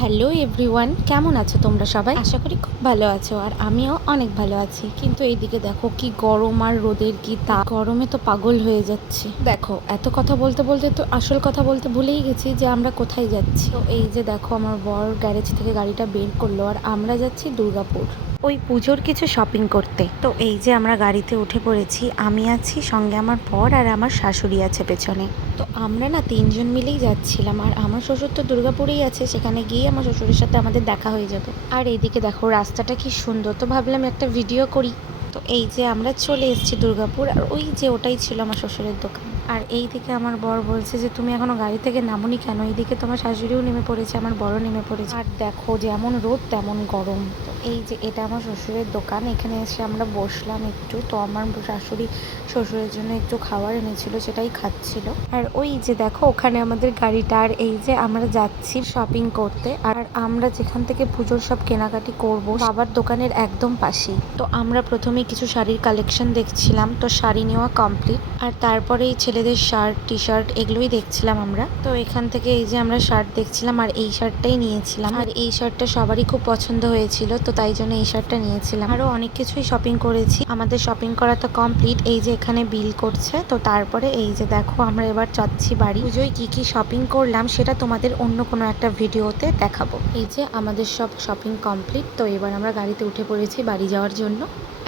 Hello everyone, কেমন আছো তোমরা সবাই? আশা করি খুব ভালো আছো, আর আমিও অনেক ভালো আছি। কিন্তু এইদিকে দেখো কি গরম আর রোদের কি তা, গরমে তো পাগল হয়ে যাচ্ছি। দেখো এত কথা বলতে বলতে তো আসল কথা বলতে ভুলেই গেছি যে আমরা কোথায় যাচ্ছি। তো এই যে দেখো আমার বর গ্যারেজ থেকে গাড়িটা বের করলো আর আমরা যাচ্ছি দুর্গাপুর ওই পুজোর কিছু শপিং করতে। তো এই যে আমরা গাড়িতে উঠে পড়েছি, আমি আছি, সঙ্গে আমার বর আর আমার শাশুড়ি আছে পেছনে। তো আমরা না তিনজন মিলেই যাচ্ছিলাম, আর আমার শ্বশুর তো দুর্গাপুরেই আছে, সেখানে গিয়ে আমার শ্বশুরের সাথে আমাদের দেখা হয়ে যাবে। আর এইদিকে দেখো রাস্তাটা কি সুন্দর, তো ভাবলাম একটা ভিডিও করি। তো এই যে আমরা চলে এসেছি দুর্গাপুর, আর ওই যে ওটাই ছিল আমার শ্বশুরের দোকান। আর এই দিকে আমার বর বলছে যে তুমি এখনো গাড়ি থেকে নামোনি কেন? এইদিকে তোমার শাশুড়িও নেমে পড়েছে, আমার বড়ও নেমে পড়েছে, আর দেখো যেমন রোদ তেমন গরম। তো এই যে এটা আমার শ্বশুরের দোকান, এখানে এসে আমরা বসলাম একটু। তো আমার শাশুড়ি শ্বশুরের জন্য একটু খাবার এনেছিল, সেটাই খাচ্ছিল। আর ওই যে দেখো ওখানে আমাদের গাড়িটা, আর এই যে আমরা যাচ্ছি শপিং করতে। আর আমরা যেখান থেকে পুজোর সব কেনাকাটি করব বাবার দোকানের একদম পাশেই। তো আমরা প্রথমে কিছু শাড়ির কালেকশন দেখছিলাম, তো শাড়ি নেওয়া কমপ্লিট। আর তারপরে এই ছেলেদের শার্ট টি শার্ট এগুলোই দেখছিলাম আমরা। তো এখান থেকে এই যে আমরা শার্ট দেখছিলাম, আর এই শার্টটাই নিয়েছিলাম। আর এই শার্টটা সবারই খুব পছন্দ হয়েছিল, তো তাই জন্য এই শার্টটা নিয়েছিলাম। আরো অনেক কিছুই শপিং করেছি। আমাদের শপিং করা তো কমপ্লিট, এই যে এখানে বিল করছে। তো তারপরে এই যে দেখো আমরা এবার যাচ্ছি বাড়ি। পুজোয় কি কি শপিং করলাম সেটা তোমাদের অন্য কোনো একটা ভিডিওতে দেখাবো। এই যে আমাদের সব শপিং কমপ্লিট, তো এবার আমরা গাড়িতে উঠে পড়েছি বাড়ি যাওয়ার জন্য।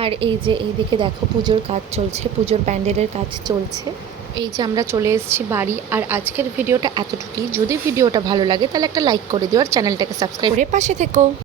আর এই যে এইদিকে দেখো পুজোর কাজ চলছে, পুজোর প্যান্ডেলের কাজ চলছে। এই যে আমরা চলে এসেছি বাড়ি। আর আজকের ভিডিওটা এতটুকুই। যদি ভিডিওটা ভালো লাগে তাহলে একটা লাইক করে দিও, আর চ্যানেলটাকে সাবস্ক্রাইব করে পাশে থেকো।